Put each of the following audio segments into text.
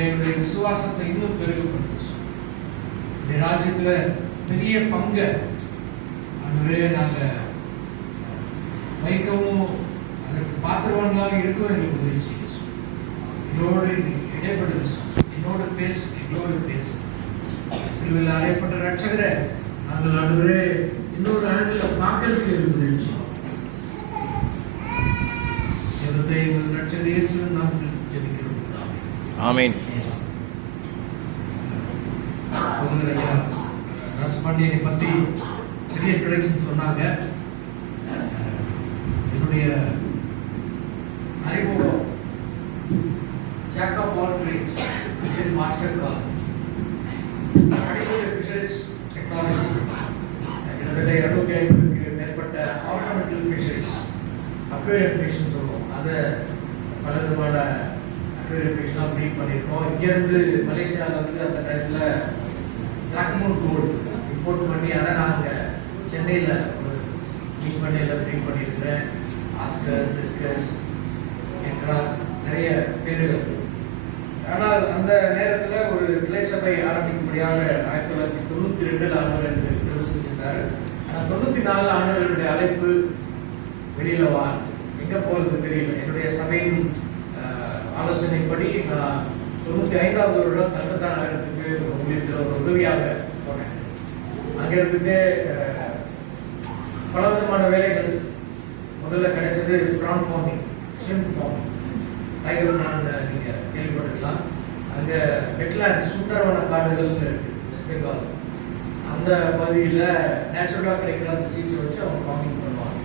எங்களுடைய விசுவாசத்தை இன்னும் பெருகப்படுத்த இந்த ராஜ்யத்தில் பெரிய பங்கை ஆண்டவரே நாங்கள் வைக்கவும் அதற்கு பாத்திரவான்களாக இருக்கவும் எங்களுக்கு உதவி செய்ய என்னோடு இடைப்பட்டு என்னோடு எங்களோடு பேசு சிலுவையில் அறையப்பட்ட ரட்சகரை நாங்கள் ஆண்டவரே இன்னொரு ஆங்கில பார்க்கறதுக்கு உதவி செய்யும். எங்கள் ரட்சகர் இயேசுவின் நாமத்தில் ஜெபிக்கிறோம். ஆமென். ரசபாண்டியனை பற்றி பெரிய இன்ட்ரடக்ஷன் சொன்னாங்க. என்னுடைய அறிமுகம் jack of all trades master கால் அடிப்படை ஃபிஷரிஸ் டெக்னாலஜி கிட்டத்தட்ட 250க்கு மேற்பட்ட ஆர்னமெண்டல் ஃபிஷரிஸ் அக்வேரியம் ஃபிஷ்னு சொல்லுவோம். அதை பல விதமான அக்வேரியம் ஃபிஷ்லாம் ப்ரீட் பண்ணியிருக்கோம். இங்கேருந்து மலேசியாவில் வந்து அந்த நேரத்தில் பிளாக்மூன் கோல்டு இம்போர்ட் பண்ணி அதை நாங்கள் சென்னையில் ஒரு மீட் பண்ணையில் ப்ரீட் பண்ணியிருக்கிறேன். ஆஸ்கர், டிஸ்கஸ், எக்ராஸ் நிறைய பேர்கள். ஆனால் அந்த நேரத்தில் ஒரு கிளை சபை ஆரம்பிக்கும்படியாக 1992 ஆண்டவர் எனக்கு தெரிவு செஞ்சிருந்தார். ஆனால் 94 ஆண்டவர்களுடைய அழைப்பு வெளியில் வா, எங்கே போகிறது தெரியல. என்னுடைய சபையின் ஆலோசனைப்படி நான் 95வது வருடம் கல்கத்தா நகரத்துக்கு ஊழியத்தில் ஒரு உதவியாக போனேன். அங்கே இருந்துட்டு பல விதமான வேலைகள். முதல்ல கிடைச்சது prawn farming, shrimp farming, tiger prawn நீங்கள் கேள்விப்பட்டிருக்கலாம். அங்கே வெட்லேண்ட் சுந்தரவன காடுகள்னு இருக்குது வெஸ்ட் பெங்கால். அந்த பகுதியில் நேச்சுரலாக கிடைக்கிற அந்த சீட்ஸை வச்சு அவங்க ஃபார்மிங் பண்ணுவாங்க.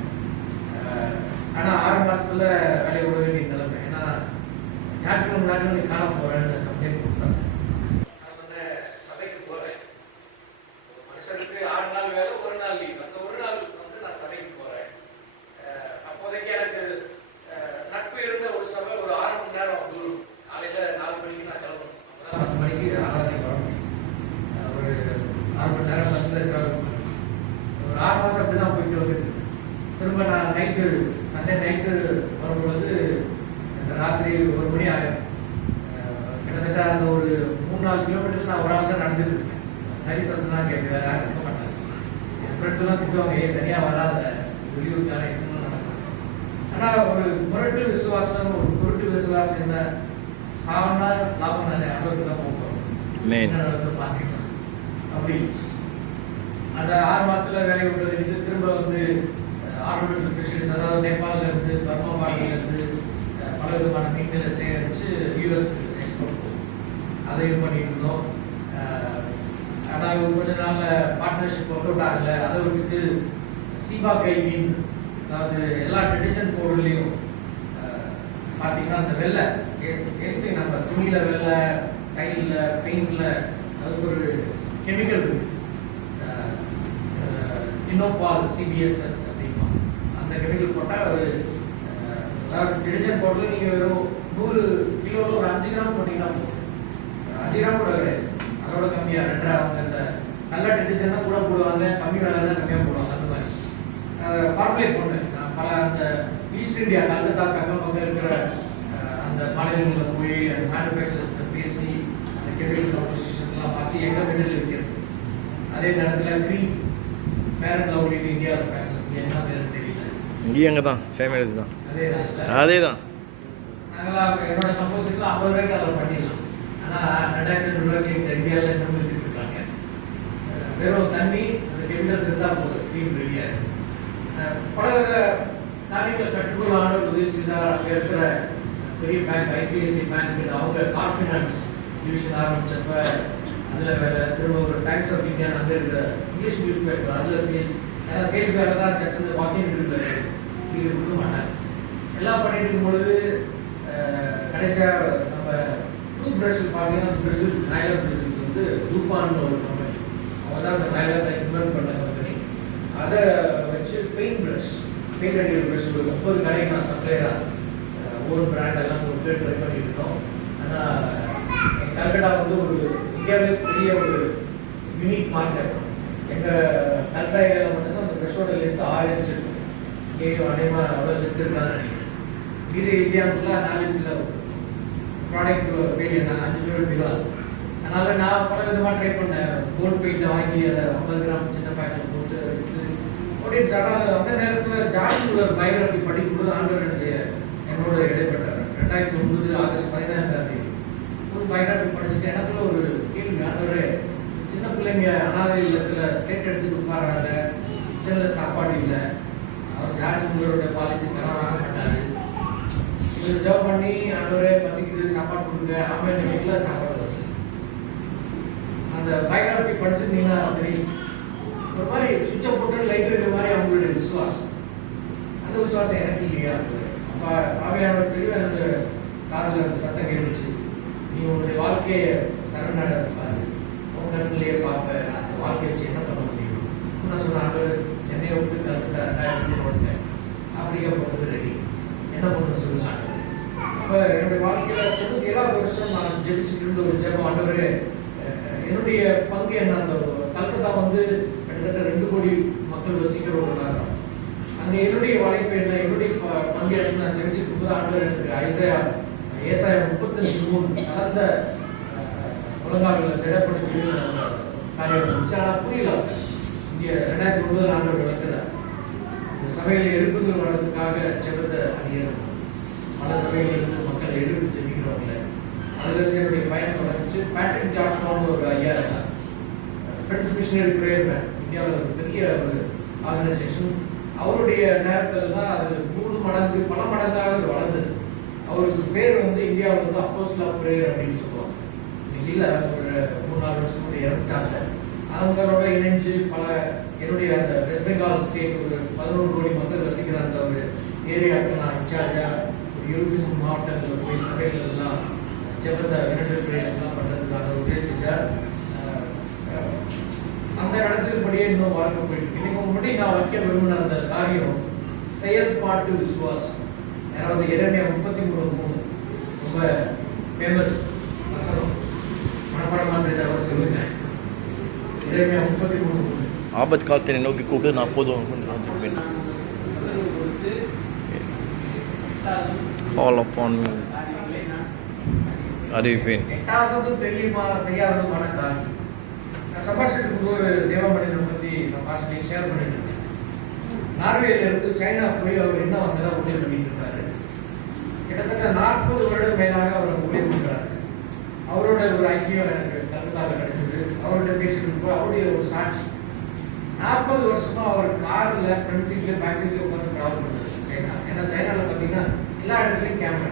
ஆனால் 6 மாதத்தில் வேலையை விட வேண்டிய நிலைமை. ஏன்னா ஞாயிற்றுக்கிழமை நீ காண போகிறேன்னு கம்ப்ளைண்ட் கொடுத்தாங்க. நான் சொன்னேன், சபைக்கு போகிறேன். மனுஷனுக்கு 6 நாள் வேலை, 1 நாள் லீவ். அந்த 1 நாள் வந்து நான் சபைக்கு போகிறேன். அப்போதைக்கு எனக்கு நட்பு இருந்த ஒரு சபை ஒரு 6 மணி நேரம் தூரம். காலையில் 4 மணிக்கு நான் கிளம்பணும். அப்போ 10 மணிக்கு ஆராதனை வர முடியும். ஒரு 6 மணி நேரம் பஸ்ஸில் இருக்கிற ஒரு 6 மாதம் அப்படி தான் போயிட்டு வந்துட்டு. திரும்ப நான் நைட்டு சண்டே நைட்டு வரும்பொழுது ராத்திரி 1 மணி ஆகும். கிட்டத்தட்ட அந்த ஒரு 3-4 கிலோமீட்டர் நான் ஒரு ஆள் தான் நடந்துட்டு இருக்கேன். தனி சொல்லுனா கேட்க வேற யாரும் இருக்க மாட்டாங்க. என் ஃப்ரெண்ட்ஸ் எல்லாம் திட்டுவாங்க, ஏன் தனியாக வராத, வெளியூருக்கான இன்னும் நடக்கும். ஆனால் ஒரு முரட்டு விசுவாசம், ஒரு குருட்டு விசுவாசம் என்ன, சாவனா லாபம் தானே, அளவுக்கு தான் போகிறோம். என்ன நடந்து பார்த்துக்கலாம். அப்படி அந்த 6 மாதத்துல வேலையை விட்டு திரும்ப வந்து ஆர்னமெண்டல் ஃபிஷரிஸ், அதாவது நேபாளில் இருந்து, பர்மா மாநிலேருந்து பல விதமான மீன்களை சேகரித்து யூஎஸ்க்கு எக்ஸ்போர்ட் போகும். அதை இது பண்ணிட்டு இருந்தோம். ஆனால் கொஞ்ச நாளில் பார்ட்னர்ஷிப் ஒர்க் அவுட் ஆகலை. அதை விட்டுட்டு சீபா கை மீன், அதாவது எல்லா டிடர்ஜென்ட் பவுடர்லேயும் பார்த்தீங்கன்னா அந்த வெள்ளை எடுத்து நம்ம துணியில் வெள்ளை, கையில் பெயிண்டில் அதுக்கு ஒரு கெமிக்கல் இருக்குது. இன்னோபால் சிபிஎஸ்எஸ் அப்படின்னா அந்த கெமிக்கல் போட்டால் ஒரு அதாவது டிடர்ஜென்ட் பவுடரில் நீங்கள் வெறும் 100 கிலோவில் ஒரு 5 கிராம் போட்டிங்கன்னா போதும். 5 கிராம் கூட கிடையாது, அதோட கம்மியாக 2 அவங்க இந்த நல்ல டிடர்ஜென்ட்னா கூட போடுவாங்க, கம்மி விலைன்னா கம்மியாக போடுவாங்க. அந்த மாதிரி ஃபார்முலேட் பண்ணேன் நான். பல அந்த ஈஸ்ட் இந்தியா கல்கத்தா பக்கம் பக்கம் இருக்கிற அந்த மாநிலங்களில் போய் அந்த மேனுஃபேக்சர்ஸ் பேசி அந்த கெமிக்கல் காம்போசிஷன்லாம் பார்த்து எங்கே மின்னல் இருக்கிறது. அதே நேரத்தில் க்ரீம் ஃபேர் அண்ட் லவ்லி இந்தியாவில் ஃபேமஸ். இங்கே என்ன பேருன்னு தெரியல, இங்கேயும் அங்கே தான் ஃபேமஸ் தான். அதே தான் நாங்களாம் என்னோட கம்போசிட்டில் 50 ரூபாய்க்கு அதில் பண்ணிடலாம். ஆனால் 2000 ரூபாய்க்கு இந்த இந்தியாவில் என்ன பண்ணிட்டு இருக்காங்க. வெறும் தண்ணி, அந்த கெமிக்கல்ஸ் இருந்தால் போதும், க்ரீம் ரெடியாக. பல காரியங்களை கற்றுக்கொள்ளான உதவி செய்தார். அங்கே இருக்கிற பெரிய பேங்க் ஐசிஐசி பேங்க், அவங்க கார் ஃபினான்ஸ் டிவிஷன் ஆரம்பித்தப்ப அதில் வேலை. திரும்ப ஒரு டைம்ஸ் ஆஃப் இந்தியா அங்கே இருக்கிற இங்கிலீஷ் நியூஸ் பேப்பர், அதில் சேல்ஸ். ஏன்னா சேல்ஸ் வேலை தான் சட்டு வாக்கிங் இருக்கிற இது கொடுக்க மாட்டாங்க. எல்லாம் பண்ணிட்டு இருக்கும்பொழுது கடைசியாக நம்ம டூத் ப்ரஷில் பார்த்தீங்கன்னா பிரசில் நைலான் பிரசில் வந்து டூபான்னு ஒரு கம்பெனி, அவங்க தான் அந்த நைலானை இன்வென்ட் பண்ண கம்பெனி. அதை வச்சு பெயிண்ட் ப்ரஷ், பெயிண்ட் அடிக்கிற ப்ரஷ் ஒரு 30 கடைக்கு நான் சப்ளையராக ஓன் பிராண்ட் எல்லாம் ஒரு பேர் ட்ரை பண்ணிட்டு இருக்கோம். ஆனால் கல்கட்டா வந்து ஒரு இந்தியாவிலே பெரிய ஒரு யூனிக் மார்க்கெட். எங்கள் கல்கட்டா ஏரியாவில் மட்டும்தான் அந்த ப்ரஷோட லென்த் 6 இன்ச் இருக்கும். இங்கேயும் அதே மாதிரி அவ்வளோ லென்த் இருக்காதுன்னு நினைக்கிறேன். மீது இந்தியாவுக்குலாம் 4 இன்ச்சில் ப்ராடக்ட் ஃபெயிலியர், நான் 5 பேர் திவால். அதனால நான் பல விதமாக ட்ரை பண்ணேன். கோல்ட் பெயிண்டை வாங்கி அதை 50 கிராம் சின்ன பேக்கெட் போட்டு அப்படின்னு சொன்னால் அந்த நேரத்தில் ஜார்ஜ் முல்லர் பயோகிராஃபி படிக்கும்போது ஆண்டவர் எனக்கு என்னோட இடைப்பட்டார். 2009 ஆகஸ்ட் 15ஆம் தேதி ஒரு பயோகிராஃபி படிச்சுட்டு எனக்குள்ள ஒரு கேள்வி, ஆண்டவர் சின்ன பிள்ளைங்க அனாதை இல்லத்தில் பிளேட் எடுத்துட்டு உட்காராத, கிச்சனில் சாப்பாடு இல்லை, அவர் ஜார்ஜ் முல்லரோட பாலிசி தரம் வாங்க மாட்டார். கொஞ்சம் ஜாப் பண்ணி ஆண்டவரே பசிக்குது சாப்பாடு கொடுங்க, ஆமாம் எங்கள் வீட்டில் சாப்பாடு வருது. அந்த பயோகிராஃபி படிச்சிருந்தீங்கன்னா தெரியும். ஒரு மாதிரி சுவிட்சை போட்டு லைட் இருக்கிற மாதிரி அவங்களுடைய விசுவாசம். அந்த விசுவாசம் எனக்கு இல்லையா? அப்போ ஆவியானவர் தெளிவாக அந்த காதில் அந்த சத்தம் கேட்டுச்சு, நீ உன்னுடைய வாழ்க்கையை சரணட பாரு, உன் கண்ணிலேயே பார்ப்ப, நான் அந்த வாழ்க்கையை வச்சு என்ன பண்ண முடியும்? நான் சொன்ன ஆண்டவர் சென்னையை விட்டு கலந்துட்டா 2000 ஓட்டேன், ஆப்பிரிக்கா போகிறது ரெடி, என்ன பண்ண சொல்லுங்க ஆண்டவர். அப்போ என்னுடைய வாழ்க்கையில் 97 வருஷம் நான் ஜெபிச்சுட்டு இருந்த ஒரு ஜெபம், ஆண்டவர் என்னுடைய பங்கு என்ன? அந்த கல்கத்தா வந்து கிட்டத்தட்ட 2 கோடி மக்கள் வசிக்கிற ஒரு நகரம். அங்கே என்னுடைய வாய்ப்பு என்ன, என்னுடைய பங்கு என்ன? நான் ஜெபிச்சுட்டு இருக்கும்போது ஆண்டவர் எனக்கு ஏசாயா 35:3 கலந்த உலகாவில் திடப்படுத்தி காரியம் இருந்துச்சு. ஆனால் புரியல. இங்கே 2009 ஆண்டவர் விளக்குறார். இந்த சபையில் எழுப்புதல் வர்றதுக்காக ஜெபத்தை அறியணும். பல சபைகளிலிருந்து மக்கள் எழுப்பி ஜெபிக்கிறவங்கள அதுலேருந்து என்னுடைய பயணம் தொடங்கிச்சு. பேட்ரிக் ஜார்ஜ்மான்னு ஒரு ஐயா இருந்தார், ஃப்ரெண்ட்ஸ் மிஷனரி ப்ரேயர் மேன், இந்தியாவில் ஒரு பெரிய ஒரு ஆர்கனைசேஷன். அவருடைய நேரத்தில் தான் அது 3 மடங்கு பல மடங்காக அது வளர்ந்தது. அவருக்கு பேர் வந்து இந்தியாவில் வந்து அப்போஸ்டல் ஆஃப் ப்ரேயர் அப்படின்னு சொல்லுவாங்க. இல்லை ஒரு 3-4 வருஷம் கூட இறந்துட்டாங்க. அவங்களோட இணைஞ்சு பல என்னுடைய அந்த வெஸ்ட் பெங்கால் ஸ்டேட் ஒரு 11 கோடி மக்கள் வசிக்கிற அந்த ஒரு ஏரியாவுக்கு நான் இன்சார்ஜாக ஒரு 23 மாவட்டங்களில் போய் சபைகள் எல்லாம் ஜெபத்தை வினண்டல் ப்ரேயர்ஸ்லாம் பண்ணுறதுக்காக உத்தேசித்தார். அந்த இடத்துக்கு படியே இன்னும் வாழ்க்கை போயிட்டு இன்னைக்கு முன்னாடி நான் வைக்க விரும்பின அந்த காரியம் செயல்பாட்டு விசுவாசம். யாராவது எரேமியா 33:3 ரொம்ப ஃபேமஸ் வசனம், மனப்பாடமாக தெரிஞ்சவர் சொல்லுங்க. எரேமியா 33:3 ஆபத் காலத்தை நோக்கி கூப்பிட்டு நான் போதும் ஃபாலோ அப்பான் மீ அறிவிப்பேன். 8வது தெரியாததுமான காரியம். நான் சம்பாஷிட்டு ஒரு தேவ மனிதனை பற்றி நான் பாஷனை ஷேர் பண்ணிட்டு இருக்கேன். நார்வேல இருந்து சைனா போய் அவர் இன்னும் அங்கே தான் ஊழியம் பண்ணிட்டு இருக்காரு. கிட்டத்தட்ட 40 வருடம் மேலாக அவர் ஊழியம் பண்ணுறாரு. அவரோட ஒரு ஐக்கியம் எனக்கு கல்கத்தாவில் கிடைச்சது. அவர்கிட்ட பேசிட்டு இருப்போம். அவருடைய ஒரு சாட்சி, 40 வருஷமா அவர் காரில் ஃப்ரண்ட் சீட்லேயும் பேக் சீட்லேயும் உட்காந்து ட்ராவல் பண்ணுறது சைனா. ஏன்னா சைனாவில் பார்த்தீங்கன்னா எல்லா இடத்துலையும் கேமரா.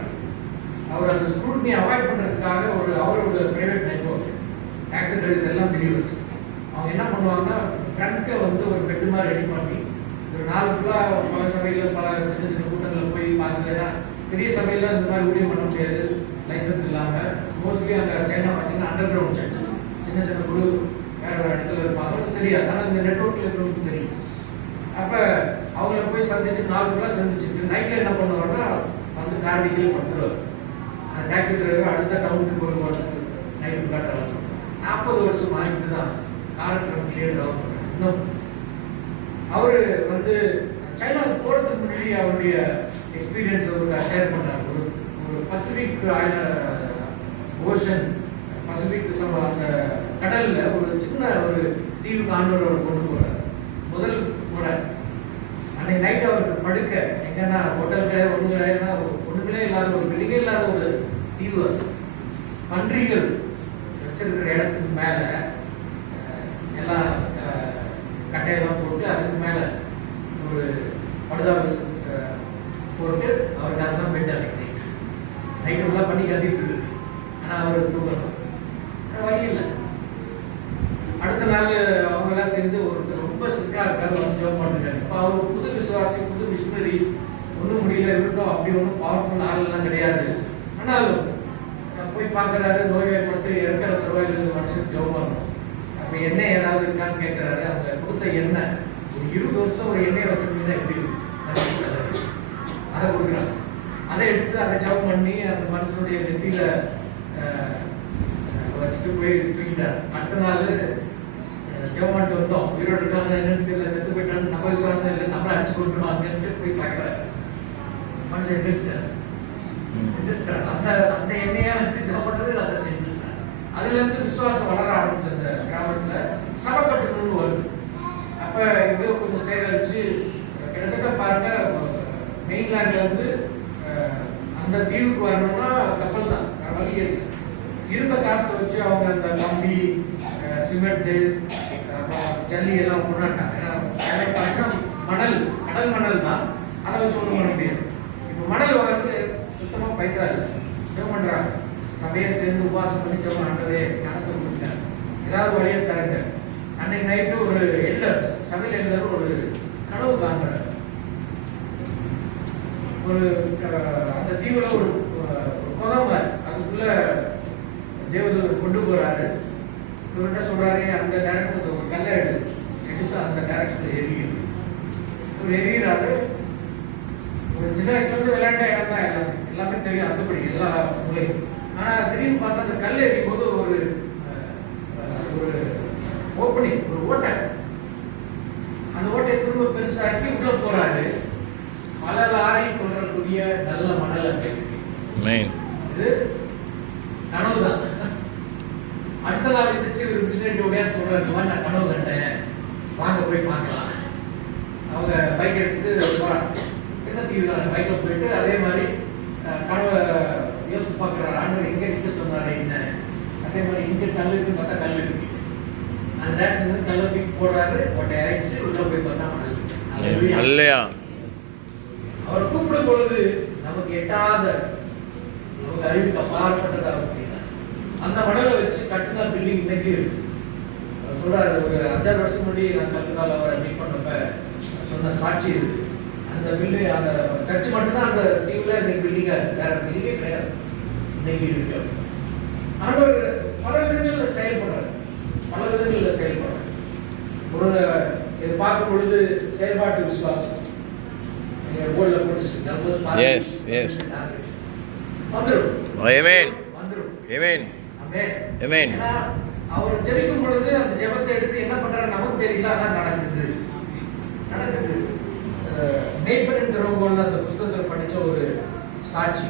அவர் அந்த ஸ்க்ரூட்னி அவாய்ட் பண்ணுறதுக்காக அவரோட ப்ரைவேட் நெட்வொர்க் டாக்ஸி டிரைவர்ஸ் எல்லாம் பிலீவர்ஸ். அவங்க என்ன பண்ணுவாங்கன்னா ட்ரங்கை வந்து ஒரு பெட்டு மாதிரி ரெடி பண்ணி ஒரு நாள் ஃபுல்லாக பல சபையில் பல சின்ன சின்ன கூட்டங்களில் போய் பார்த்து, ஏன்னா பெரிய சபையில் இந்த மாதிரி ஊழியம் பண்ண முடியாது லைசன்ஸ் இல்லாமல். மோஸ்ட்லி அங்கே சைனா பார்த்தீங்கன்னா அண்டர் கிரவுண்ட் சர்ச்சஸ் சின்ன சின்ன குழு வேறு ஒரு இடத்துல இருப்பாங்க, அவங்களுக்கு தெரியாது. ஆனால் இந்த நெட்வொர்க்கில் இருக்கிறவங்களுக்கு தெரியும். அப்போ அவங்கள போய் சந்திச்சு நாள் ஃபுல்லாக சந்திச்சுட்டு நைட்டில் என்ன பண்ணுவாங்கன்னா வந்து கார் டிக்கிலே படுத்துருவார். அந்த டாக்ஸி டிரைவர் அடுத்த டவுனுக்கு போய் போகிறதுக்கு நைட்டு காட்டுறாங்க. 40 வருஷம் ஆகிட்டு தான் கார் ட்ரங்க்லேயே டவுன் பண்ணுறாங்க. இன்னும் அவர் வந்து சைனா போகிறதுக்கு முன்னாடி அவருடைய எக்ஸ்பீரியன்ஸ் அவருக்கு ஷேர் பண்ணார். ஒரு பசிபிக் ஓஷன் பசிபிக் அந்த கடலில் ஒரு சின்ன ஒரு தீவுக்கு ஆண்டவர் அவர் கொண்டு போகிறார். முதல் முறை அன்னைக்கு நைட் அவருக்கு படுக்க எங்கன்னா ஹோட்டல் கிடையாது, ஒன்றும் கிடையாதுன்னா ஒன்றுமே இல்லாத ஒரு பில்டிங்கே இல்லாத ஒரு தீவு. பன்றிகள் வச்சிருக்கிற இடத்துக்கு மேலே எல்லாம் கட்டையெல்லாம் போட்டு அதுக்கு மேலே ஒரு படுதாவு போட்டு அவருக்கு அதுதான் பெட் அன்னைக்கு நைட்டு ஃபுல்லாக பண்ணி கத்திட்டு இருக்குது. ஆனால் அவர் தூங்கணும், வழி இல்லை. அடுத்த நாள் அவங்கெல்லாம் சேர்ந்து ஒரு ரொம்ப சிக்காக இருக்காரு, வந்து ஜோம் பண்ணிருக்காரு. இப்போ அவர் புது விசுவாசி, புது மிஷினரி, ஒன்றும் முடியல இருக்கட்டும், அப்படி ஒன்றும் பவர்ஃபுல் ஆளெல்லாம் கிடையாது. ஆனாலும் போய் பார்க்குறாரு, நோய்வாய்ப்பட்டு இறக்கிற நோயிலிருந்து மனுஷன் ஜோம் பண்ணணும். அப்போ எண்ணெய் ஏதாவது இருக்கான்னு கேட்குறாரு. அவங்க கொடுத்த எண்ணெய் ஒரு 20 வருஷம் ஒரு எண்ணெயை வச்சுருந்தீங்கன்னா எப்படி அதை கொடுக்குறாங்க. அதை எடுத்து அதை ஜோம் பண்ணி அந்த மனுஷனுடைய நெத்தியில் வச்சுட்டு போய் தூக்கிட்டார். அடுத்த நாள் ஜெவமான்ட்டு வந்தோம், உயிரோடு இருக்காங்க என்னன்னு தெரியல, செத்து போயிட்டான்னு நம்ம விசுவாசம் இல்லை, நம்மளை அடிச்சு கொடுக்கணும் அங்கன்ட்டு போய் பார்க்குறாரு. மனுஷன் எந்திரிச்சிட்டார். நிறுத்திட்டார். அந்த அந்த எண்ணெயை வச்சு ஜெபம் பண்றது அதை நிறுத்திட்டார். அதுல இருந்து விசுவாசம் வளர ஆரம்பிச்ச அந்த கிராமத்துல சபை கட்டணும்னு வருது. அப்ப இது கொஞ்சம் சேகரிச்சு கிட்டத்தட்ட பாருங்க, மெயின்லேண்ட்ல இருந்து அந்த தீவுக்கு வரணும்னா கப்பல் தான், வழி இருக்கு. இருந்த காசை வச்சு அவங்க அந்த கம்பி, சிமெண்ட்டு, ஜல்லி எல்லாம் கொண்டாட்டாங்க. ஏன்னா மணல், கடல் மணல் தான், அதை வச்சு ஒன்றும் பண்ண முடியாது. இப்போ மணல் வாங்குறது சுத்தமாக பைசா இல்லை. ஜெபம் பண்ணுறாங்க, சபையை சேர்ந்து உபாசம் பண்ணி ஜெபம் ஆண்டவரே ஞானத்தை கொடுங்க, ஏதாவது வழியை தருங்க. அன்னைக்கு நைட்டு ஒரு எல்லர், சமையல் எல்லர் ஒரு கனவு காண்றாரு. ஒரு அந்த தீவுல ஒரு குளம் மாதிரி, அதுக்குள்ள தேவதூர் கொண்டு போறாரு. இவர்கிட்ட சொல்றாரு, அந்த டைரக்டர் ஒரு கல்லை எடுத்து அந்த டைரக்ஷன்ல எரியுது. இவர் எரியிறாரு. ஒரு சின்ன வயசுல இருந்து விளையாண்ட இடம் தான் எல்லாமே தெரியும், அதுபடி எல்லா மூலையும். ஆனா திடீர்னு பார்த்தா அந்த கல் எரியும் போது ஒரு ஓப்பனிங், ஒரு ஓட்டை. அந்த ஓட்டையை திரும்ப பெருசாக்கி உள்ள போறாரு. பல லாரி கொள்ளக்கூடிய நல்ல மணல். இது கனவு தான். அடுத்த நாள் இருந்துச்சு, ஒரு மிஷினரி ஓடியான்னு சொல்றாரு, நான் கனவு கண்டேன், வாங்க போய் பார்க்கலாம். அவங்க பைக் எடுத்துட்டு போறாங்க. சின்ன தீவு தான், பைக்ல போயிட்டு அதே மாதிரி கனவை யோசிச்சு பார்க்குறாரு. ஆண்டு எங்க நிற்க சொன்னாரு என்ன, அதே மாதிரி இங்க கல் இருக்கு, பார்த்தா கல் இருக்கு. அந்த டேரக்ஷன் கல்லை தூக்கி போடுறாரு, ஓட்டை ஆயிடுச்சு. உள்ள போய் பார்த்தா மணல் இல்லையா. அவர் கூப்பிடும் பொழுது நமக்கு எட்டாத, நமக்கு அறிவுக்கு அப்பாற்பட்டதை அவர் செய்தார். அந்த மணலை வச்சு கட்டுன பில்டிங் இன்னைக்கு இருக்கு. சொல்றாரு, ஒரு 5-6 வருஷம் முன்னாடி நான் கல்கத்தால அவரை மீட் பண்ணப்ப சொன்ன சாட்சி இருக்கு. அந்த பில்டிங், அந்த சர்ச் மட்டும்தான் அந்த தீவுல இன்னைக்கு பில்டிங்கா இருக்கு, வேற பில்டிங்கே கிடையாது இன்னைக்கு இருக்கு. ஆண்டவர் பல விதங்களில் செயல்படுறாரு, பல விதங்களில் செயல்படுறாரு. ஒரு இதை பார்க்கும் பொழுது செயல்பாட்டு விசுவாசம் போர்டுல போட்டு எஸ் எஸ் வந்துரும். ஆமென் வந்துரும். ஆமென் ஆமென். அவர் ஜெபிக்கும் பொழுது அந்த ஜெபத்தை எடுத்து என்ன பண்றாரு நமக்கு தெரியல, ஆனா நடக்குது. மேய்ப்பனின் திறவுகோல் அந்த புஸ்தகத்தில் படிச்ச ஒரு சாட்சி.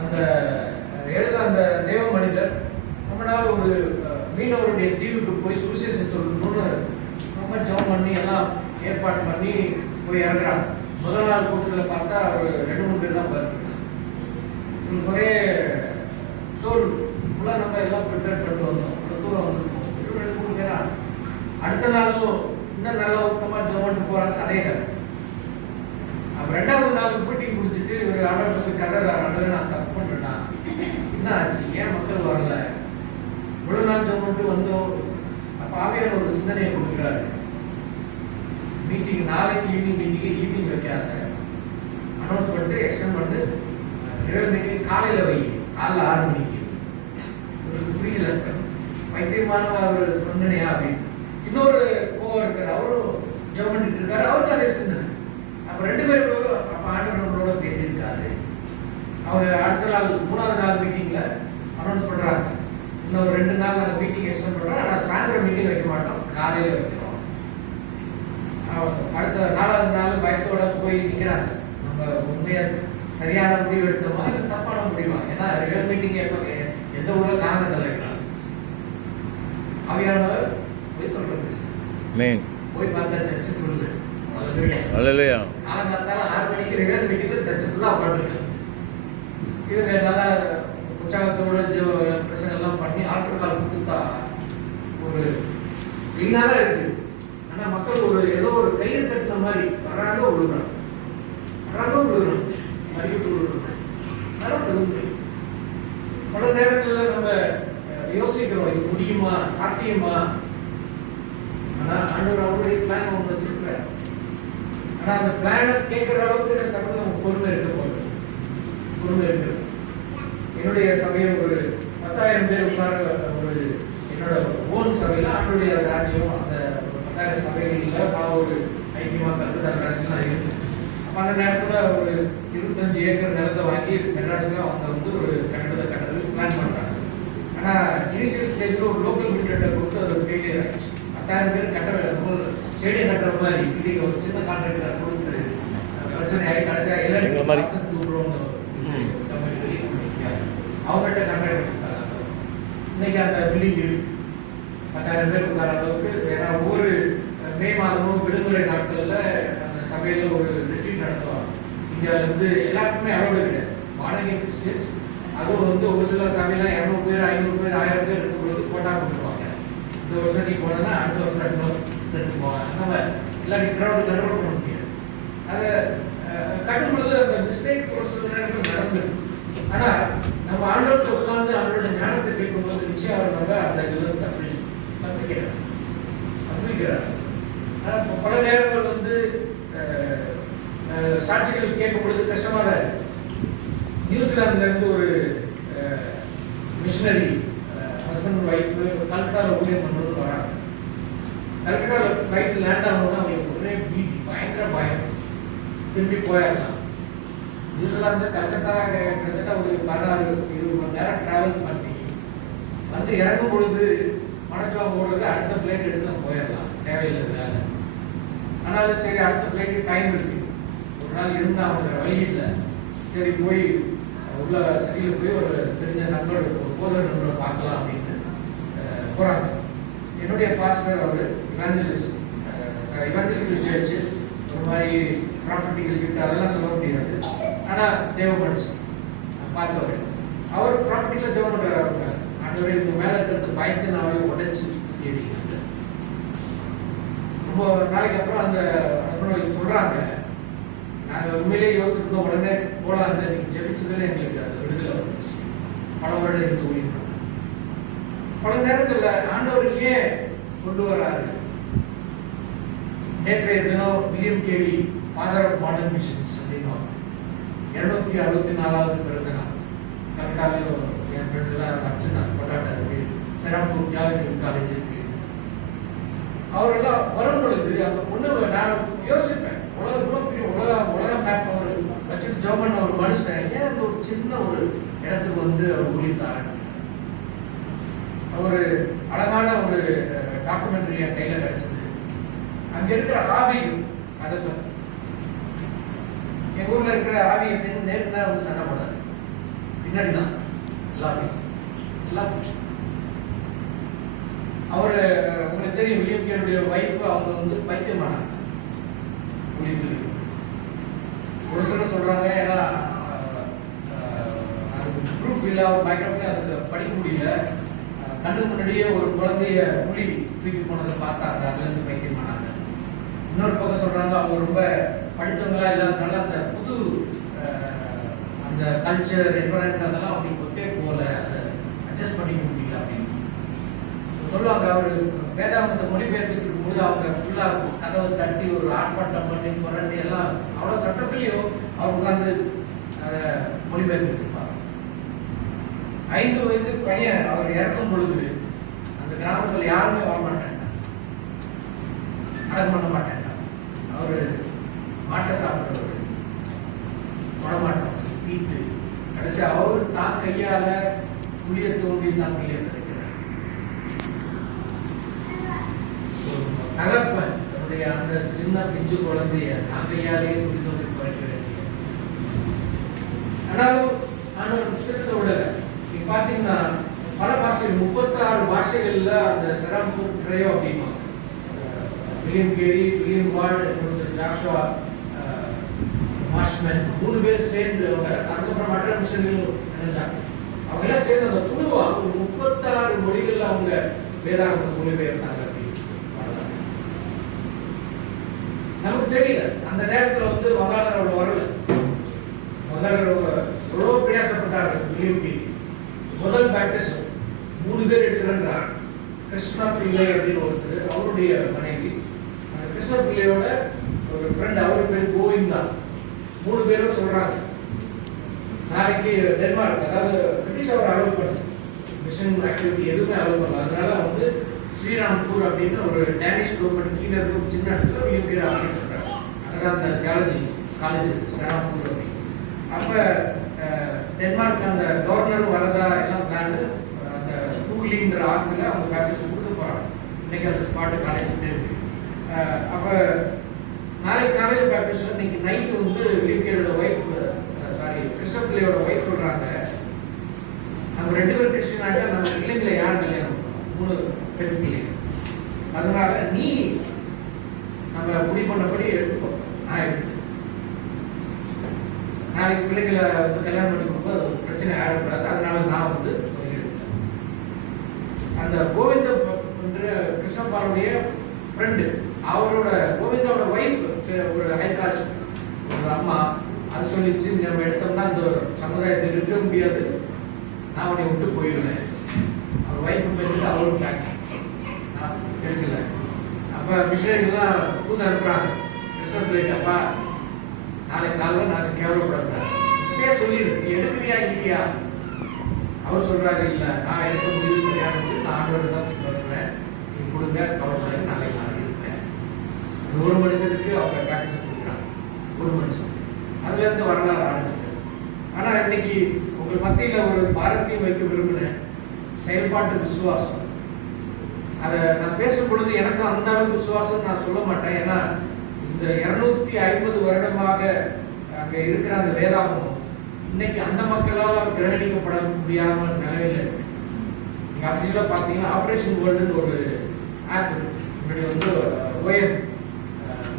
அந்த எழுத அந்த தேவ மனிதர் ரொம்ப நாள் ஒரு மீனவருடைய தீவுக்கு போய் சுவிசேஷம் சொல்லணும்னு ரொம்ப ஜெபம் பண்ணி எல்லாம் ஏற்பாடு பண்ணி போய் இறங்குறாங்க. முதல் நாள் கூட்டத்தில் பார்த்தா ஒரு 2-3 பேர் தான் பார்த்துருக்காங்க. ஒரே சோறு ஃபுல்லாக நம்ம எல்லாம் ப்ரிப்பேர் பண்ணிட்டு வந்தோம், அவ்வளோ தூரம் வந்துருக்கோம். 2-3 பேரா. அடுத்த நாளும் இன்னும் நல்லா ஊக்கமாக ஜெபம் போகிறாங்க, அதே கதை. அப்போ 2வது நாள் மீட்டிங் முடிச்சுட்டு ஒரு ஆண்டவருக்கு கதறாரு, ஆண்டவர் நான் தப்பு பண்ணுறேன்னா என்ன ஆச்சு, ஏன் மக்கள் வரல, இவ்வளோ நாள் ஜெபம் வந்தோம். அப்போ ஆவியான ஒரு சிந்தனையை கொடுக்குறாரு. மீட்டிங் நாளைக்கு ஈவினிங் வைக்காத, அனௌன்ஸ் பண்ணிட்டு எக்ஸ்டெண்ட் பண்ணிட்டு இரவு மீட்டிங் காலையில் வை, காலைல 6 மணிக்கு. புரியல, வைத்தியமான ஒரு சிந்தனையா அப்படின்னு. இன்னொரு கோவம் இருக்காரு, அவரும் ஜெபம் பண்ணிட்டு இருக்காரு, அவருக்கு அதே சிந்தனை. அப்போ 2 பேரும் அப்போ ஆண்டவர்களோட பேசியிருக்காரு. அவங்க அடுத்த நாள் 3வது நாள் மீட்டிங்ல அனௌன்ஸ் பண்றாங்க, இன்னும் ஒரு 2 நாள் நாங்கள் மீட்டிங் எக்ஸ்டெண்ட் பண்றோம், ஆனால் சாயந்தரம் மீட்டிங் வைக்க மாட்டோம், காலையில் வைக்கிறோம். அடுத்த 4வது நாள் பயத்தோட போய் நிற்கிறாங்க. நம்ம உண்மையா சரியான முடிவு எடுத்தோமா இல்லை தப்பான முடிவா? ஏன்னா ரியல் மீட்டிங் எப்போ எந்த ஊர்ல காலங்கள் வைக்கிறாங்க. அவையானவர் போய் சொல்றது, போய் பார்த்தா சர்ச்சு ஃபுல்லு. காலங்காத்தால 6 மணிக்கு ரியல் மீட்டிங்ல சர்ச்சு ஃபுல்லா உட்காந்துருக்காங்க. இவங்க நல்லா உற்சாகத்தோட பிரச்சனை எல்லாம் பண்ணி ஆல்டர் கால் கொடுத்தா ஒரு கிளீனாக தான் இருக்கு. ஆனா மக்கள் ஒரு ஏதோ ஒரு கயிறு கட்டுற மாதிரி வராங்க, விழுகிறாங்க, அறிவிட்டு விழுகிறாங்க. பல நேரங்களில் நம்ம யோசிக்கிறோம், இது முடியுமா, சாத்தியமா? ஆனா ஆண்டவர் அவருடைய பிளான் ஒன்று வச்சிருக்கிறார். ஆனா அந்த பிளானை கேட்கிற அளவுக்கு சபையில் நம்ம பொறுமை இருக்க போகிறது. என்னுடைய சபையில் ஒரு 10,000 பேர் உட்கார ஒரு என்னோட ஓன் சபையில் ஆண்டுடைய ராஜ்யம், அந்த 10,000 சபைகளில் நான் ஒரு ஐக்கியமாக கற்றுத்தர ராஜ்யம் இருக்கு. அப்போ அந்த நேரத்தில் ஒரு 25 ஏக்கர் நிலத்தை வாங்கி மெட்ராஸில் அவங்க வந்து ஒரு கட்டடத்தை கட்டுறதுக்கு பிளான் பண்ணுறாங்க. ஆனால் இனிஷியல் ஸ்டேஜில் ஒரு லோக்கல் மீடியேட்டர் கொடுத்து அது ஃபெயிலியர் ஆகிடுச்சு. 10,000 பேர் கட்ட ஸ்டேடியம் கட்டுற மாதிரி இன்னைக்கு ஒரு சின்ன கான்ட்ராக்டர் கொடுத்து பிரச்சனை ஆகி கடைசியாக எல்லாரும் கூப்பிடுவோம் கம்பெனி. அந்த பில்டிங் இருக்கு, 10,000 பேர் உட்கார அளவுக்கு. ஏன்னா ஒவ்வொரு மே மாதமும் விடுமுறை நாட்களில் அந்த சபையில் ஒரு ரிட்ரீட் நடத்துவாங்க. இந்தியாவிலேருந்து எல்லாருக்குமே அலோடு கிடையாது, வாடகை கிறிஸ்டியன்ஸ். அதுவும் வந்து ஒரு சில சபையில் 200 பேர் 500 பேர் 1000 பேர் இருக்கும்போது கோட்டா கொடுத்துருவாங்க. இந்த வருஷம் நீ போனேன்னா அடுத்த வருஷம் இன்னொரு வருஷத்துக்கு போவாங்க. அந்த மாதிரி இல்லாட்டி க்ரௌடு கண்ட்ரோல் பண்ண முடியாது. அதை கட்டும் பொழுது அந்த மிஸ்டேக் ஒரு சில நேரங்கள் நடந்தது. ஆனால் நம்ம ஆண்டவர்கிட்ட உட்கார்ந்து அவரோட ஞானத்தை கேட்கும்போது நிச்சயம் அவர் நம்ம அந்த இதில் தப்பிக்கிறார். ஆனால் பல நேரங்கள் வந்து சாட்சிகள் கேட்கும் பொழுது கஷ்டமாக தான் இருக்கு. நியூசிலாந்துலேருந்து ஒரு மிஷினரி ஹஸ்பண்ட் ஒய்ஃப் கல்கட்டாவில் ஊழியம் பண்ணுறது வராங்க. கல்கட்டாவில் ஃப்ளைட் லேண்ட் ஆகணும்னா அவங்களுக்கு ஒரே பீதி, பயங்கர பயம். திரும்பி போயிடலாம். நியூசிலாந்து கல்கத்தா கிட்டத்தட்ட ஒரு 16-20 மணி நேரம் ட்ராவல் பண்ணி வந்து இறங்கும் பொழுது மனசுல ஓடுறது அடுத்த ஃப்ளைட் எடுத்து நம்ம போயிடலாம், தேவையில்லை வேலை. ஆனாலும் சரி அடுத்த ஃப்ளைட்டு டைம் இருக்கு, ஒரு நாள் இருந்தால் அவங்க வழி இல்லை. சரி போய் உள்ள சிட்டியில் போய் ஒரு தெரிஞ்ச நண்பர், ஒரு போதர் நண்பரை பார்க்கலாம் அப்படின்னு போகிறாங்க. என்னுடைய பாஸ்டர் அவர் இவாஞ்சலிக்கல் சர்ச்சு, ஒரு மாதிரி ப்ராஃபிட்டிக்கல் கிஃப்ட் அதெல்லாம் சொல்ல முடியாது. ஆனால் தேவ மனுஷன் பார்த்தவர், அவர் ப்ராஃபிட்டிக்கல் ஜெபம் பண்ணுறாரு. ஆண்டவரே இந்த மேலே இருக்கிறது பயத்து நாவே உடைச்சு ஏறிங்க. ரொம்ப நாளைக்கு அப்புறம் அந்த ஹஸ்பண்ட் சொல்கிறாங்க, நாங்கள் உண்மையிலேயே யோசிச்சிருந்தோம், உடனே போகலான்னு நீங்கள் ஜெபிச்சதில் எங்களுக்கு அந்த விடுதலை வந்துச்சு. பல வருடம் இருந்து ஊழியம் பண்ணாங்க. பல நேரங்களில் ஆண்டவர் ஏன் கொண்டு வராரு? நேற்றைய தினம் William Carey father of modern missions அப்படின்னு 264வது பிறந்த நாள். கல்கட்டாவில் என் ஃப்ரெண்ட்ஸ் எல்லாம் அனுப்பிச்சுனாங்க. கொண்டாட்டம் இருக்கு, செராம்பூர் தியாலஜிக்கல் காலேஜ் இருக்கு. அவரெல்லாம் வரும் பொழுது அந்த பொண்ணு நான் யோசிப்பேன், உலகம் பெரிய உலகம் மேப் அவர் வச்சுட்டு ஜெர்மன் ஒரு மனுஷன் ஏன் அந்த ஒரு சின்ன ஒரு இடத்துக்கு வந்து அவர் ஊழியத்தை ஆரம்பிக்கிறார். ஒரு அழகான ஒரு டாக்குமெண்ட்ரி என் கையில் கிடைச்சது. அங்கே இருக்கிற ஆவி அதை பற்றி, எங்கள் ஊரில் இருக்கிற ஆவி அப்படின்னு நேர்னா வந்து சண்டை போடாது, பின்னாடி தான் எல்லாமே எல்லாம். அவர் உங்களுக்கு தெரியும், வில்லியம் கேருடைய ஒய்ஃப் அவங்க வந்து பைத்தியமானாங்க ஊழியத்தில். ஒரு சிலர் சொல்றாங்க, ஏன்னா அதுக்கு ப்ரூஃப் இல்லை, அவர் பயங்கரமே அதுக்கு படிக்க முடியல. கண்ணு முன்னாடியே ஒரு குழந்தைய புலி தூக்கி போனதை பார்த்தாங்க, அதுலேருந்து பைத்தியமானாங்க. இன்னொரு பக்கம் சொல்றாங்க, அவங்க ரொம்ப படித்தவங்களா இல்லாதனால அந்த புது அந்த கல்ச்சர் என்வரன்மெண்ட் அதெல்லாம் அவங்களுக்கு ஒத்தே போல, அதை அட்ஜஸ்ட் பண்ணிக்க முடியல அப்படின்னு சொல்லுவாங்க. அவர் வேதாந்தத்தை மொழிபெயர்த்துட்டு இருக்கும்போது அவங்க ஃபுல்லாக கதவை தட்டி ஒரு ஆர்ப்பாட்டம் பண்ணி புரண்டி எல்லாம் அவ்வளோ சத்தத்துலேயும் அவர் உட்காந்து மொழிபெயர்த்துட்டு இருப்பார். 5 வயது பையன் அவர் இறக்கும் பொழுது அந்த கிராமத்தில் யாருமே வரமாட்டேன், அடக்கம் பண்ண மாட்டேன். அவர் மாட்டை சாப்பிட்றவர், தொடமாட்டோம் தீட்டு. கடைசி அவர் தான் கையால புளிய தோண்டி தான் புளிய கிடைக்கிறார். தகப்பன் தன்னுடைய அந்த சின்ன பிஞ்சு குழந்தைய தான் கையாலே புளி தோண்டி பறிக்கிறார். ஆனாலும் ஆண்டவர் புத்தகத்தை விடல. நீங்க பாத்தீங்கன்னா பல பாஷைகள், 36 பாஷைகள்ல அந்த செராம்பூர் ட்ரையோ அப்படிமா William Carey, William Ward, Joshua Marshman 3 பேர் சேர்ந்து அவங்க, அதுக்கப்புறம் மற்ற மிஷன்களும் நினைஞ்சாங்க. அவங்க எல்லாம் சேர்ந்து அந்த துணுவா ஒரு 36 மொழிகள்ல அவங்க வேதாகமத்தை மொழிபெயர்த்தாங்க அப்படின்னு நமக்கு தெரியல. அந்த நேரத்தில் வந்து வங்காளரோட வரல, வங்காளரோட எவ்வளோ பிரயாசப்பட்டாங்க. வில்லியம் கேரி முதல் பேப்டிசம் 3 பேர் எடுக்கிறார். கிருஷ்ணா பிள்ளை அப்படின்னு ஒருத்தர், அவருடைய மனைவி. அந்த கிருஷ்ண பிள்ளையோட ஒரு ஃப்ரெண்ட், அவரு பேர் கோவிந்தா. 3 பேரும் சொல்றாங்க, நாளைக்கு டென்மார்க், அதாவது பிரிட்டிஷ் அவர் அலோவ் பண்ணல, மிஷன் ஆக்டிவிட்டி எதுவுமே அலோவ் பண்ணல. அதனால வந்து ஸ்ரீராம்பூர் அப்படின்னு ஒரு டேனிஷ் கவர்மெண்ட் கீழே இருக்க சின்ன இடத்துல வில்லியம் கேரி அப்படின்னு சொல்றாங்க. அதான் அந்த தியாலஜி காலேஜ் ஸ்ரீராம்பூர் அப்படின்னு. அப்போ டென்மார்க் அந்த கவர்னரும் வரதா எல்லாம் பிளான். அந்த டூலின்ற ஆற்றுல அவங்க பேப்டிசம் கொடுக்க போறாங்க. இன்னைக்கு அந்த ஸ்பாட்டு காலேஜ் இருக்கு. அப்போ நாளைக்கு காலேஜ் பேப்டிசம், இன்னைக்கு நைட்டு வந்து வில்லியம் கேரியோட ஒய்ஃப், கிருஷ்ண பிள்ளையோட ஒய்ஃப் சொல்றாங்க, நம்ம 2 பேரும் கிறிஸ்டின் ஆகிட்டா நம்ம பிள்ளைங்களை யார் யார் கல்யாணம் பண்ணுவாங்க? 3 பெண் பிள்ளைகள். அதனால நீ நம்ம முடிவு பண்ணபடி எடுத்துக்கோ, நான் எடுத்துக்கோ. நாளைக்கு பிள்ளைகளை வந்து கல்யாணம் பண்ணி கொடுக்கும்போது அது பிரச்சனை ஆகக்கூடாது. அதனால நான் வந்து எடுத்தேன். அந்த கோவிந்த என்ற கிருஷ்ணபாலுடைய ஃப்ரெண்டு, அவரோட கோவிந்தாவோட ஒய்ஃப் ஒரு ஹைகாஸ்ட் ஒரு அம்மா, அது சொல்லிச்சு நம்ம எடுத்தோம்னா இந்த சமுதாயத்தில் இருக்க முடியாது, நான் உன்னை விட்டு போயிடுவேன். அவர் ஒய்ஃப் பேருக்கு அவரும் பேக் நான் எடுக்கல. அப்போ மிஷினரிகள்லாம் கூந்து அனுப்புகிறாங்க, கிருஷ்ணத்தில் அப்பா நாளைக்கு காலையில் நாங்கள் கேவலப்படக்கூடாது, இப்பயே சொல்லிடு, நீ எடுக்கிறியா இல்லையா? அவர் சொல்கிறாரு, இல்லை நான் எடுக்க முடிவு சரியானது, நான் ஆண்டோடு தான் வருவேன், நீ கொடுங்க கவலைப்படாது, நாளைக்கு நான் இருப்பேன். அந்த ஒரு மனுஷனுக்கு அவங்க ப்ராக்டிஸ் கொடுக்குறாங்க, ஒரு மனுஷன். அதுலேருந்து வரலாறு ஆரம்பிக்குது. ஆனால் இன்னைக்கு உங்கள் மத்தியில் ஒரு பாரத்தையும் வைக்க விரும்பினேன், செயல்பாட்டு விசுவாசம். அதை நான் பேசும் பொழுது எனக்கு அந்த அளவுக்கு விசுவாசம் நான் சொல்ல மாட்டேன். ஏன்னா இந்த 250 வருடமாக அங்கே இருக்கிற அந்த வேதாகமம் இன்னைக்கு அந்த மக்களால் கிரகணிக்கப்பட முடியாம நிலையில இருக்கு. நீங்க அஃபிஷியலாக பார்த்தீங்கன்னா ஆப்ரேஷன் வேர்ல்டுன்னு ஒரு ஆப் முன்னாடி வந்து ஓஎம்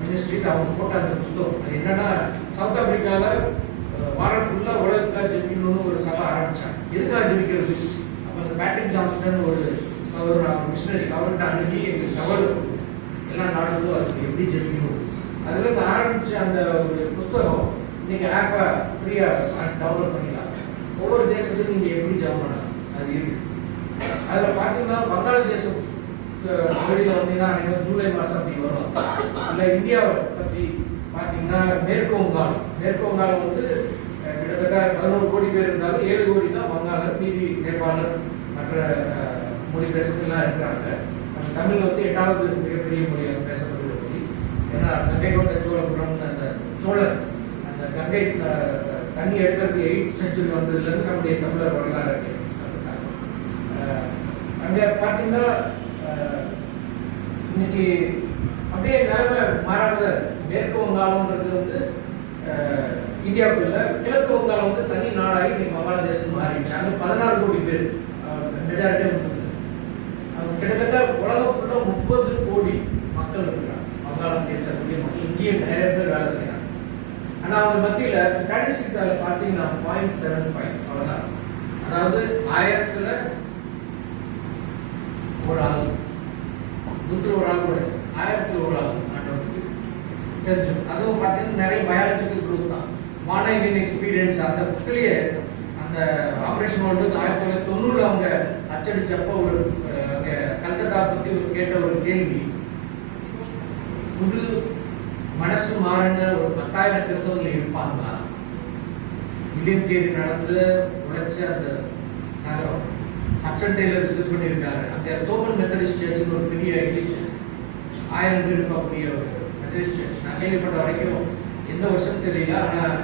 மினிஸ்ட்ரிஸ் அவங்க போட்ட அந்த புத்தகம். அது என்னன்னா சவுத் ஆப்பிரிக்காவில் வாரம் ஃபுல்லாக உலகத்துக்காக ஜெபிக்கணும்னு ஒரு சபை ஆரம்பிச்சாங்க. எதுக்காக ஜெபிக்கிறது? அப்போ அந்த பேட்டிக் ஜான்ஸ்டன் ஒரு மிஷினரி அவர்கிட்ட அணுகி எங்களுக்கு தகவல் எல்லா நாடுகளும் அதுக்கு எப்படி ஜெபிக்கணும், அதுல இருந்து ஆரம்பிச்ச அந்த ஒரு புத்தகம் இன்னைக்கு ஆப்பை ஃப்ரீயா டவுன்லோட் பண்ணிக்கலாம். ஒவ்வொரு தேசத்துக்கும் நீங்க எப்படி ஜெபம் பண்ணலாம் அது இருக்கு. அதுல பாத்தீங்கன்னா வங்காளதேசம் பகுதியில் வந்தீங்கன்னா ஜூலை மாசம் அப்படி வரும். இல்லை இந்தியாவை பத்தி பார்த்தீங்கன்னா மேற்கு வங்காளம் வந்து கிட்டத்தட்ட 11 கோடி பேர் இருந்தாலும் 7 கோடி தான் வங்காளர், மீதி நேபாளர் மற்ற மொழி பேசுறதுலாம் இருக்கிறாங்க. நம்ம தமிழ் வந்து 8வது மிகப்பெரிய மொழியாக பேசப்படுகிற மொழி. ஏன்னா கங்கை கொண்ட சோழபுரம் அந்த சோழர் அந்த கங்கை தண்ணி எடுக்கிறது 8th செஞ்சுரி வந்ததுலேருந்து நம்முடைய தமிழர் வரலாறு அங்கே பார்த்தீங்கன்னா இன்னைக்கு அப்படியே நிலைமை மாறாமல் மேற்கு வங்காளம்ன்றது வந்து இந்தியாவுக்குள்ள, கிழக்கு வங்காளம் வந்து தனி நாடாகி இன்னைக்கு வங்காளதேசம் மாறிடுச்சு. அங்கே 16 கோடி பேர் மெஜாரிட்டியாக கிட்டத்தட்ட உலகம் ஃபுல்லாக 30 கோடி மக்கள் இருக்கிறாங்க. வங்காளம் தேசக்கூடிய மக்கள் இங்கேயே நிறைய பேர் வேலை செய்யறாங்க. ஆனால் அவங்க மத்தியில் ஸ்டாட்டிஸ்டிக்ஸ் அதில் பார்த்தீங்கன்னா 0.75 அவ்வளோதான். அதாவது 1000ல் ஒரு ஆள், 100 ஒரு ஆள் கூட 1000ல் ஒரு ஆள் நாட்டோருக்கு தெரிஞ்சு. அதுவும் பார்த்தீங்கன்னா நிறைய பயாலஜிக்கல் குரூப் தான். மானைவின் எக்ஸ்பீரியன்ஸ் அந்த புக்கிலேயே அந்த ஆப்ரேஷன் வந்து 1990 அவங்க அச்சடிச்சப்போ ஒரு கல்கத்தா பற்றி கேட்ட ஒரு கேள்வி, புது மனசு மாறின ஒரு 10,000 கிறிஸ்தவர்கள் இருப்பாங்களா? வில்லியம் கேரி நடந்து உழைச்ச அந்த நகரம் ஹட்சன் டெய்லர் விசிட் பண்ணியிருக்காரு. அங்கே தோமன் மெத்தடிஸ்ட் சர்ச்னு ஒரு பெரிய இங்கிலீஷ் சர்ச், 1000 பேர் இருக்கக்கூடிய ஒரு மெத்தடிஸ்ட் சர்ச். நான் கேள்விப்பட்ட வரைக்கும் எந்த வருஷம் தெரியல, ஆனால்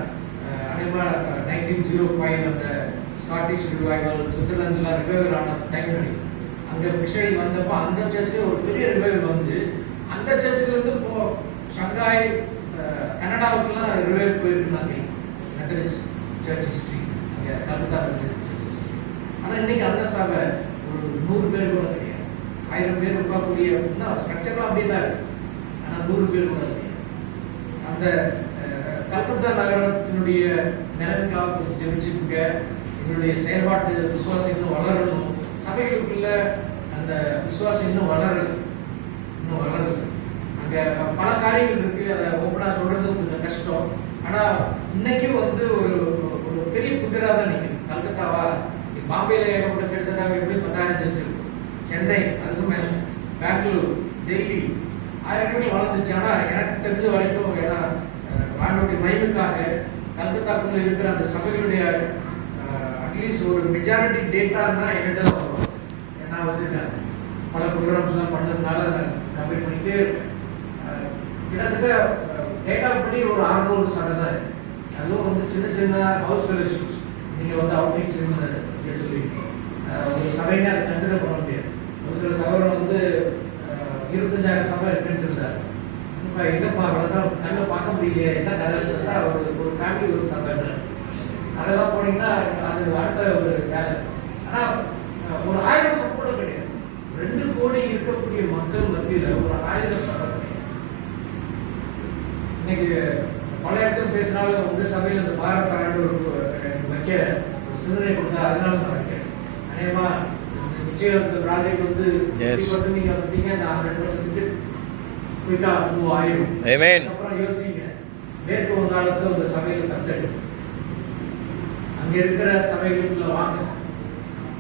அதேமாதிரி 1905 அந்த ஸ்காட்டிஷ் ரிவைவல் சுவிட்சர்லாந்துலாம் ரிவைவல் ஆன டைம் அங்கே மிஷனரி வந்தப்போ அந்த சர்ச்சில் ஒரு பெரிய ரிவைவல் வந்து அந்த சர்ச்சிலேருந்து இப்போ ஷங்காய் கனடாவுக்குலாம் ரிவைவல் போயிருந்தாங்க மெத்தடிஸ்ட் சர்ச் ஹிஸ்ட்ரி, அங்கே கல்கத்தா மெத்தடிஸ்ட் சர்ச் ஹிஸ்ட்ரி. ஆனால் இன்னைக்கு அந்த சபை ஒரு 100 பேர் கூட கிடையாது. 1000 பேர் இருக்கக்கூடிய ஸ்ட்ரக்சர்லாம் அப்படியே தான் இருக்கு, ஆனால் 100 பேர் கூட கிடையாது. அந்த கல்கத்தா நகரத்தினுடைய நிலைமைக்காக கொஞ்சம் ஜெபிச்சுங்க. எங்களுடைய செயல்பாட்டு விசுவாசம் இன்னும் வளரணும். சபைகளுக்குள்ள அந்த விசுவாசம் இன்னும் வளருது. அங்கே பல காரியங்கள் இருக்கு, அதை ஓப்பனாக சொல்றது கொஞ்சம் கஷ்டம். ஆனால் இன்னைக்கும் வந்து ஒரு ஒரு பெரிய புதிராக தான் நிற்குது. கல்கத்தாவா, பாம்பேல ஏகப்பட்ட கிட்டத்தட்ட எப்படி 10,000 சர்ச் இருக்கு. சென்னை, அதுக்கு மேலே பெங்களூர், டெல்லி 1000 பேர் வளர்ந்துச்சு. ஆனால் எனக்கு தெரிஞ்ச வரைக்கும் ஏன்னா ஆண்டோடைய மகிமைக்காக கல்கத்தாக்குள்ள இருக்கிற அந்த சபைகளுடைய அட்லீஸ்ட் ஒரு மெஜாரிட்டி டேட்டான்னா என்கிட்ட தான் வரும். நான் வச்சிருக்கேன் பல ப்ரோக்ராம்ஸ்லாம் பண்ணதுனால நான் கம்ப்ளீட் பண்ணிகிட்டே இருக்கேன். கிட்டத்தட்ட டேட்டா படி ஒரு 600 சபை தான் இருக்கு. அதுவும் வந்து சின்ன சின்ன ஹவுஸ் ஃபெலோஷிப்ஸ். நீங்கள் வந்து அவுட்ரீச்னு சொல்லியிருக்கீங்க. ஒரு சபைன்னு அதை கன்சிடர் பண்ண முடியாது. ஒரு சில சபைகள் வந்து 25,000 சபை இருக்குன்னு இருந்தார். இப்போ எங்கப்பா அவ்வளோதான் கண்ணில் பார்க்க முடியலையே, என்ன கதைன்னு சொன்னால் ஒரு ஃபேமிலி ஒரு சபை அதெல்லாம் போனீங்கன்னா அது அடுத்த ஒரு வேலை. ஆனால் ஒரு 1000 சப்போர்ட் இன்னைக்கு பல இடத்துல பேசினாலும் உங்கள் சபையில் இந்த பாரத ஆண்டு வைக்க ஒரு சிந்தனை கொடுத்தா அதனால நான் வைக்கிறேன். அநேகமாக நிச்சயம் இந்த ப்ராஜெக்ட் வந்து 50% நீங்கள் வந்துட்டீங்க, இந்த 100% குயிக்காக மூவ் ஆயிடும். Amen. அப்புறம் யோசிங்க, மேற்கு வங்காளத்தை உங்கள் சபையில் தத்தெடுக்கும். அங்கே இருக்கிற சபைகளுக்குள்ள வாங்க.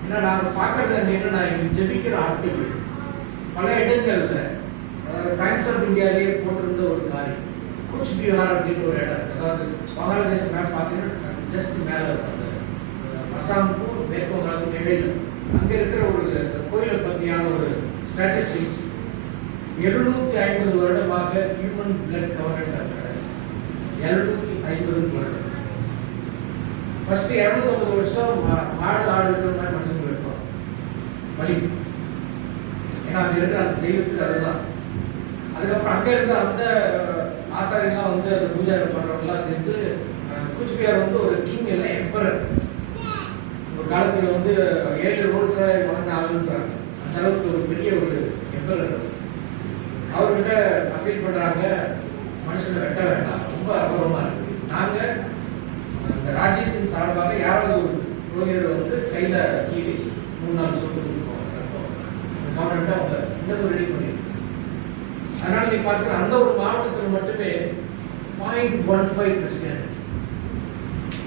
ஏன்னா நாங்கள் பார்க்கறது என்னன்னா, இங்கே ஜெபிக்கிற ஆட்கள் பல இடங்கள்ல, அதாவது டைம்ஸ் ஆஃப் இந்தியாவிலேயே போட்டிருந்த ஒரு காரியம், குச் பிஹார் அப்படின்னு ஒரு இடம், அதாவது வங்காளதேச மேப் பார்த்தீங்கன்னா ஜஸ்ட் மேலே இருக்கும், அசாமுக்கும் மேற்கு வங்காளத்துக்கும் இடையில. அங்கே இருக்கிற ஒரு கோயிலை பற்றியான ஒரு ஸ்டாட்டிஸ்டிக்ஸ் 750 வருடமாக ஹியூமன் பிளட் கவர்னன்ட் கிடையாது. 750 வருடம். ஃபர்ஸ்ட் 250 வருஷம் மாடு ஆடுகிற மாதிரி மனுஷங்க இருப்பாங்க வழி. ஏன்னா அங்கே இருக்கிற அந்த தெய்வத்துக்கு அதுதான். அதுக்கப்புறம் அங்கே இருந்த அந்த ஆசாரியெல்லாம் வந்து அந்த பூஜை பண்ணுறவங்கலாம் சேர்ந்து கூச்பியார் வந்து ஒரு கிங் இல்லை, எம்பரர். ஒரு காலத்தில் வந்து 7 ரோல்ஸ் வாங்கின ஆளுன்றாங்க. அந்த அளவுக்கு ஒரு பெரிய ஒரு எம்பரர். அவர்கிட்ட அப்பீல் பண்ணுறாங்க, மனுஷனை வெட்ட வேண்டாம், ரொம்ப அகௌரவமாக இருக்குது. நாங்கள் அந்த ராஜ்யத்தின் சார்பாக யாராவது ஒரு ரோகியரை வந்து கையில் கீழே 3-4 சொட்டு கொடுப்போம். கவர்மெண்ட்டாக அவங்க இன்னும் ரெடி பண்ணிருக்கு. அதனால் நீ பார்க்குற அந்த ஒரு மாவட்டத்தில் மட்டுமே 0.15 கிறிஸ்டியன்.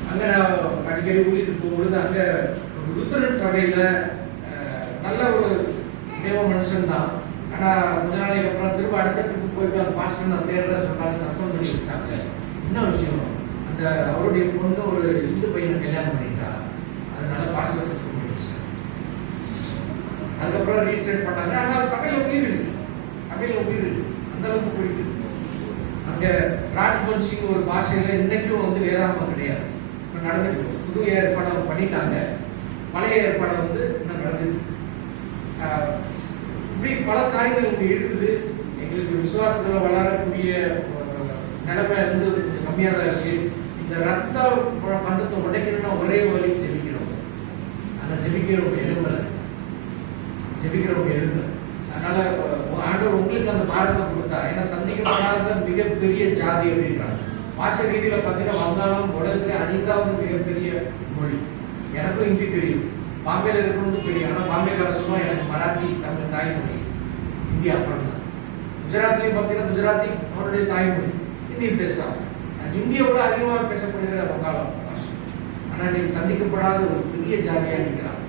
அங்கே நான் அடிக்கடி ஊழிட்டு போகும்பொழுது அங்கே லுத்தரன் சபையில் நல்ல ஒரு தேவ மனுஷன் தான். ஆனால் கொஞ்ச நாளைக்கு அப்புறம் திரும்ப அடுத்த ட்ரிப்பு போயிட்டு அந்த பாஸ்டர் நான் தேடுற சொன்னாங்க, சஸ்பெண்ட் பண்ணி வச்சுட்டாங்க. என்ன விஷயம், அந்த அவருடைய பொண்ணு ஒரு இந்து பையனை கல்யாணம் பண்ணிட்டா, அதனால பாஸ்டர் சஸ்பெண்ட் பண்ணி வச்சுட்டாங்க. அதுக்கப்புறம் ரீசெட் பண்ணாங்க. ஆனால் சபையில் உயிர் இருக்கு, சபையில் உயிர் இருக்கு, அந்த அளவுக்கு போயிட்டு. அங்கே ராஜ்பன்சிங் ஒரு பாஷையில் இன்னைக்கும் வந்து வேதாந்தம் கிடையாது, இப்போ நடந்துட்டு. புது ஏற்பாடு பண்ணிட்டாங்க, பழைய ஏற்பாடு வந்து இன்னும் நடந்துட்டு. இப்படி பல காரியங்கள் இங்கே இருக்குது. எங்களுக்கு விசுவாசத்தில் வளரக்கூடிய நிலைமை வந்து கொஞ்சம் கம்மியாக தான் இருக்கு. இந்த ரத்த பந்தத்தை உடைக்கணும்னா ஒரே வழி ஜெபிக்கிறோம். அந்த ஜெபிக்கிறவங்க எழும்பல, ஜெபிக்கிறவங்க எழும்பல. அதனால ஆண்டவர் உங்களுக்கு அந்த பாரத்தை கொடுத்தா. ஏன்னா சந்திக்கப்படாத மிகப்பெரிய ஜாதி அப்படின்றாங்க. பாஷ ரீதியில் பார்த்தீங்கன்னா வங்காளம் உலகத்துல 5வது மிகப்பெரிய மொழி. எனக்கும் ஹிந்தி தெரியும், பாம்பேல இருக்கணும்னு தெரியும். ஆனால் பாம்பேக்கார சொல்லுவோம் எனக்கு மராத்தி தமிழ் தாய்மொழி, ஹிந்தி அப்புறம் தான். குஜராத்திலையும் பார்த்தீங்கன்னா குஜராத்தி அவருடைய தாய்மொழி, ஹிந்தி பேசலாம். இந்தியோட அதிகமாக பேசப்படுகிற வங்காளம் பாஷை. ஆனால் இன்னைக்கு சந்திக்கப்படாத ஒரு பெரிய ஜாதியாக இருக்கிறார்.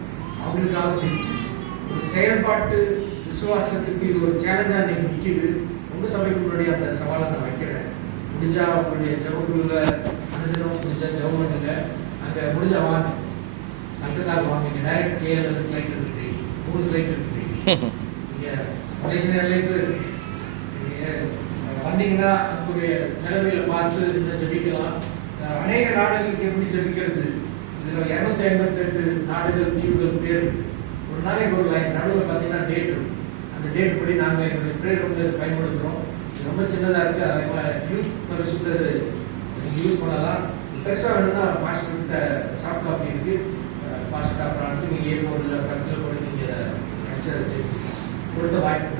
அவங்களுக்காக தெரிஞ்சு ஒரு செயல்பாட்டு விசுவாசத்துக்கு இது ஒரு சேலஞ்சாக இன்னைக்கு நிற்கிது. உங்கள் சபைக்கு முன்னாடி அந்த சவாலை நான் வைக்கிறேன். முடிஞ்சா உங்களுடைய ஜபக்குழுல அனுதினம் முடிஞ்சா ஜபம் பண்ணுங்க. அங்கே முடிஞ்சா வாங்க, கல்கத்தாவுக்கு வாங்க. இங்கே டைரக்ட் கேஎல் ஃப்ளைட் இருக்குது, 3 ஃப்ளைட் இருக்குது. இங்கே மலேசியன் ஏர்லைன்ஸும் இருக்குது. நீங்கள் வந்தீங்கன்னா உங்களுடைய நிலைமையில பார்த்து இன்னும் ஜெபிக்கலாம். அநேக நாடுகளுக்கு எப்படி ஜெபிக்கிறது, இதில் 258 நாடுகள் தீவுகள் பேர் இருக்குது. ஒரு நாளைக்கு ஒரு லைன் நடுவில் பார்த்தீங்கன்னா டேட் இருக்கும். அந்த டேட் படி நாங்கள் எங்களுடைய ப்ரேயர் வந்து பயன்படுத்துகிறோம். இது ரொம்ப சின்னதாக இருக்குது. அதே யூத் ஃபெலோஷிப்பில் யூஸ் பண்ணலாம். பெருசாக வேணும்னா மாஸ்டர்கிட்ட சாஃப்ட் காப்பி இருக்குது. பாஸ்டர் அப்புறம் நீங்கள் A4 பக்கத்தில் போட்டு நீங்கள் அடிச்சு கொடுத்த வாய்ப்பு